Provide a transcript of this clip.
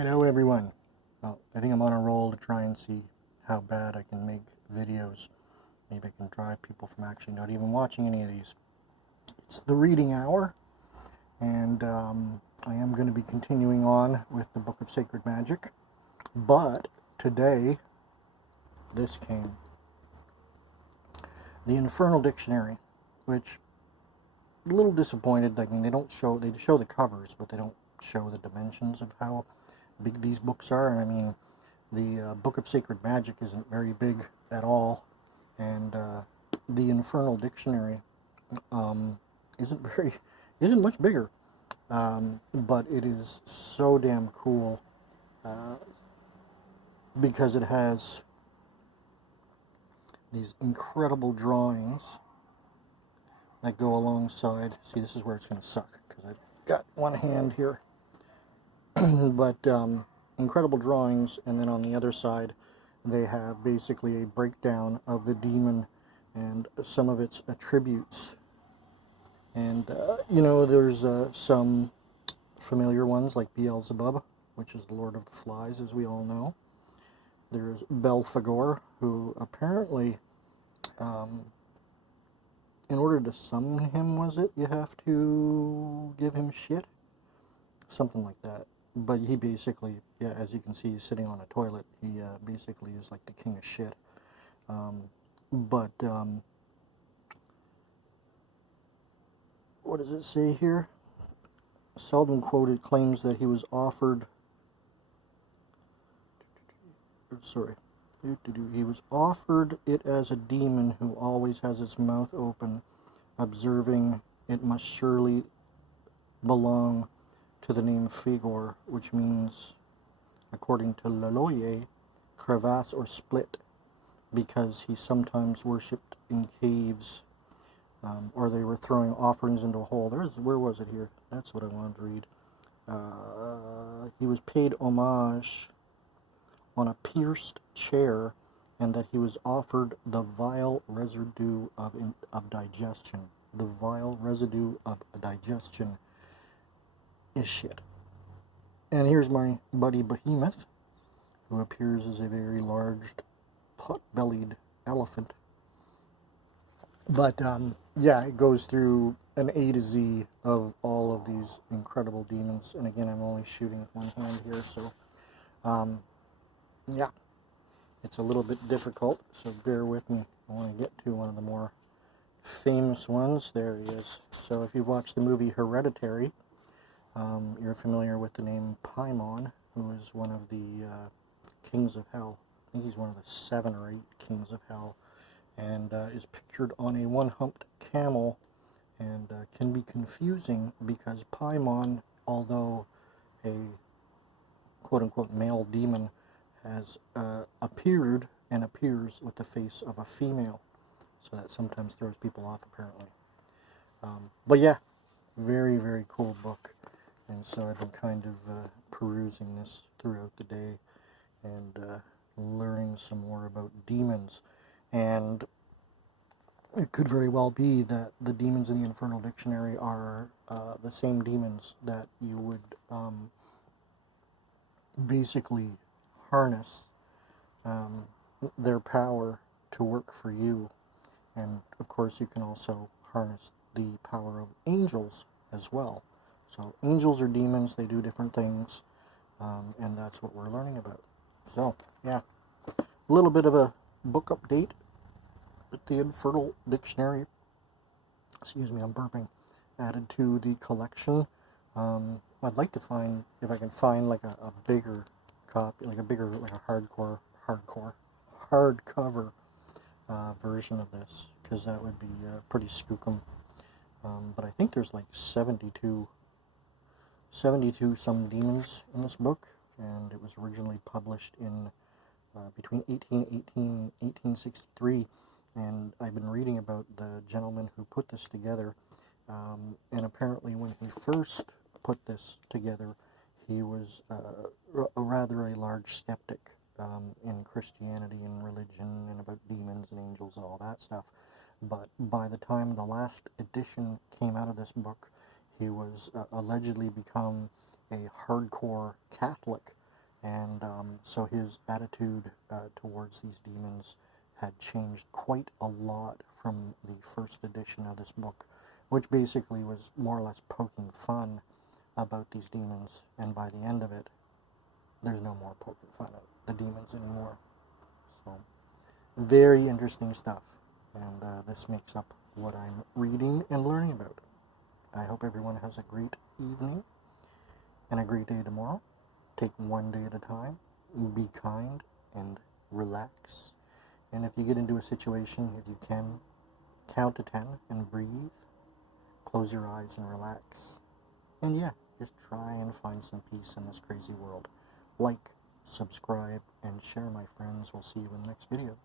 Hello everyone. Well, I think I'm on a roll to try and see how bad I can make videos. Maybe I can drive people from actually not even watching any of these. It's the reading hour, and I am going to be continuing on with the Book of Sacred Magic. But today, this came. The Infernal Dictionary, which I'm a little disappointed. I mean, they show the covers, but they don't show the dimensions of how big these books are. And I mean, the Book of Sacred Magic isn't very big at all, and the Infernal Dictionary isn't much bigger, but it is so damn cool because it has these incredible drawings that go alongside. See, this is where it's going to suck because I've got one hand here. But incredible drawings, and then on the other side they have basically a breakdown of the demon and some of its attributes. And you know, there's some familiar ones like Belzebub, which is the Lord of the Flies, as we all know. There's Belphegor, who apparently, in order to summon him, you have to give him shit? Something like that. But he basically, yeah, as you can see, he's sitting on a toilet. He basically is like the king of shit. What does it say here? Seldom quoted claims that he was offered... Sorry. He was offered it as a demon who always has its mouth open, observing it must surely belong to the name Figor, which means, according to Laloye, crevasse or split, because he sometimes worshipped in caves, or they were throwing offerings into a hole. Where was it here? That's what I wanted to read. He was paid homage on a pierced chair, and that he was offered the vile residue of digestion. The vile residue of digestion is shit. And here's my buddy Behemoth, who appears as a very large, pot-bellied elephant. But yeah, it goes through an A to Z of all of these incredible demons. And again, I'm only shooting with one hand here, so yeah, it's a little bit difficult, so bear with me. I want to get to one of the more famous ones. There he is. So if you've watched the movie Hereditary, you're familiar with the name Paimon, who is one of the kings of hell. I think he's one of the 7 or 8 kings of hell, and is pictured on a one-humped camel, and can be confusing because Paimon, although a quote-unquote male demon, has appeared and appears with the face of a female, so that sometimes throws people off, apparently. But yeah, very, very cool book. And so I've been kind of perusing this throughout the day and learning some more about demons. And it could very well be that the demons in the Infernal Dictionary are the same demons that you would basically harness their power to work for you. And of course you can also harness the power of angels as well. So angels are demons, they do different things, and that's what we're learning about. So, yeah, a little bit of a book update with the Infernal Dictionary, excuse me, I'm burping, added to the collection. I'd like to find, if I can find like a bigger copy, like a hardcover version of this, because that would be pretty skookum. But I think there's like 72 some demons in this book, and it was originally published in between 1818 and 1863, and I've been reading about the gentleman who put this together, and apparently when he first put this together, he was rather a large skeptic in Christianity and religion and about demons and angels and all that stuff. But by the time the last edition came out of this book, he was allegedly become a hardcore Catholic, And so his attitude towards these demons had changed quite a lot from the first edition of this book, which basically was more or less poking fun about these demons, and by the end of it, there's no more poking fun at the demons anymore. So, very interesting stuff, and this makes up what I'm reading and learning about. I hope everyone has a great evening and a great day tomorrow. Take one day at a time, be kind, and relax. And if you get into a situation, if you can, count to 10 and breathe. Close your eyes and relax. And yeah, just try and find some peace in this crazy world. Like, subscribe, and share, my friends. We'll see you in the next video.